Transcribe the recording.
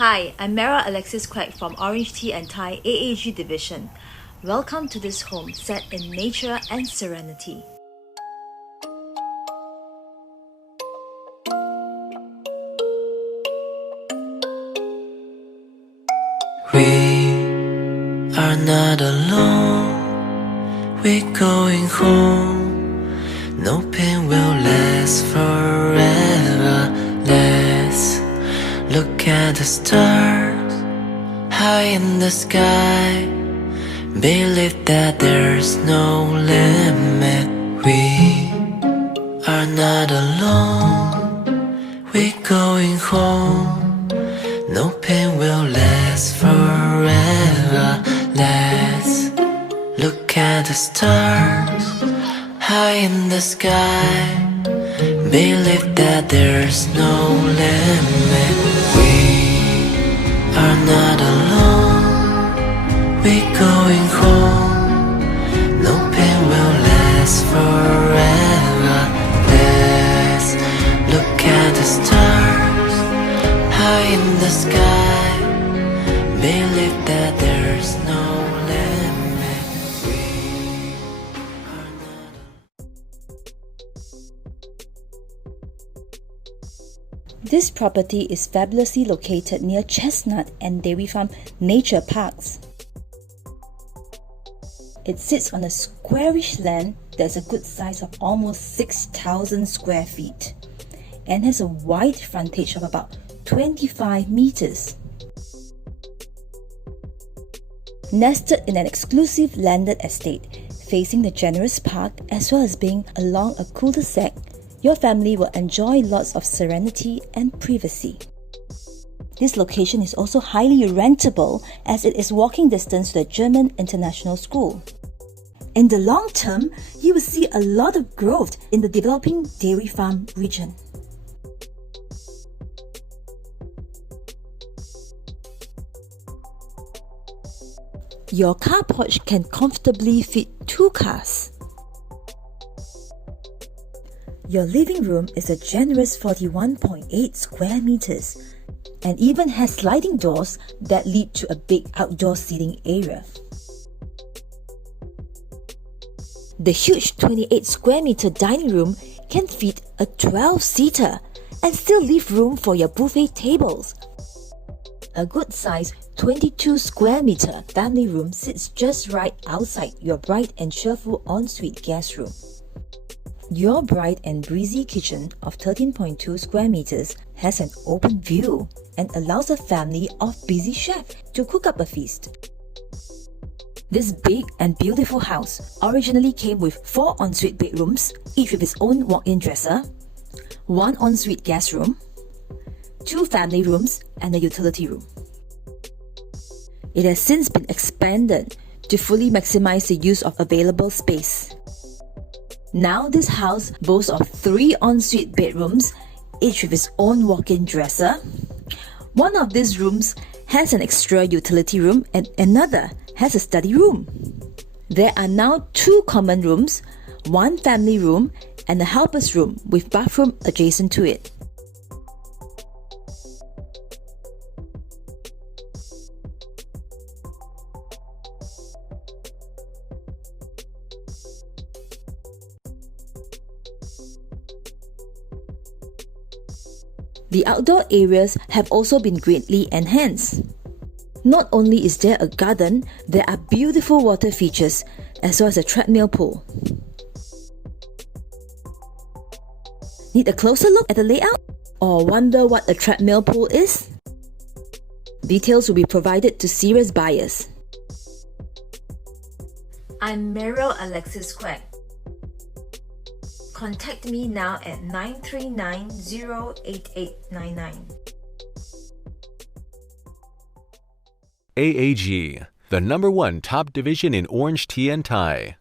Hi, I'm Meriell Alexiz Kwek from Orange Tea and Thai AAG Division. Welcome to this home set in nature and serenity. We are not alone, we're going home. No pain will last forever. Let's look at the stars high in the sky. Believe that there's no limit. We are not alone, we're going home. No pain will last forever. Let's look at the stars high in the sky. Believe that there's no limit. We are not alone, we're going home. No pain will last forever. Let's look at the stars high in the sky. Believe that there's no limit. We are not. This property is fabulously located near Chestnut and Dairy Farm Nature Parks. It sits on a squarish land that's a good size of almost 6,000 square feet and has a wide frontage of about 25 meters. Nested in an exclusive landed estate facing the generous park as well as being along a cul-de-sac, your family will enjoy lots of serenity and privacy. This location is also highly rentable as it is walking distance to the German International School. In the long term, you will see a lot of growth in the developing dairy farm region. Your car porch can comfortably fit 2 cars. Your living room is a generous 41.8 square meters and even has sliding doors that lead to a big outdoor seating area. The huge 28 square meter dining room can fit a 12-seater and still leave room for your buffet tables. A good size 22 square meter family room sits just right outside your bright and cheerful ensuite guest room. Your bright and breezy kitchen of 13.2 square meters has an open view and allows a family of busy chefs to cook up a feast. This big and beautiful house originally came with 4 ensuite bedrooms, each with its own walk-in dresser, 1 ensuite guest room, 2 family rooms, and a utility room. It has since been expanded to fully maximize the use of available space. Now this house boasts of 3 ensuite bedrooms, each with its own walk-in dresser. One of these rooms has an extra utility room and another has a study room. There are now 2 common rooms, 1 family room, and a helper's room with bathroom adjacent to it. The outdoor areas have also been greatly enhanced. Not only is there a garden, there are beautiful water features as well as a treadmill pool. Need a closer look at the layout? Or wonder what a treadmill pool is? Details will be provided to serious buyers. I'm Meriell Alexiz Kwek. Contact me now at 939-08899. AAG, the #1 top division in Orange Tea and Thai.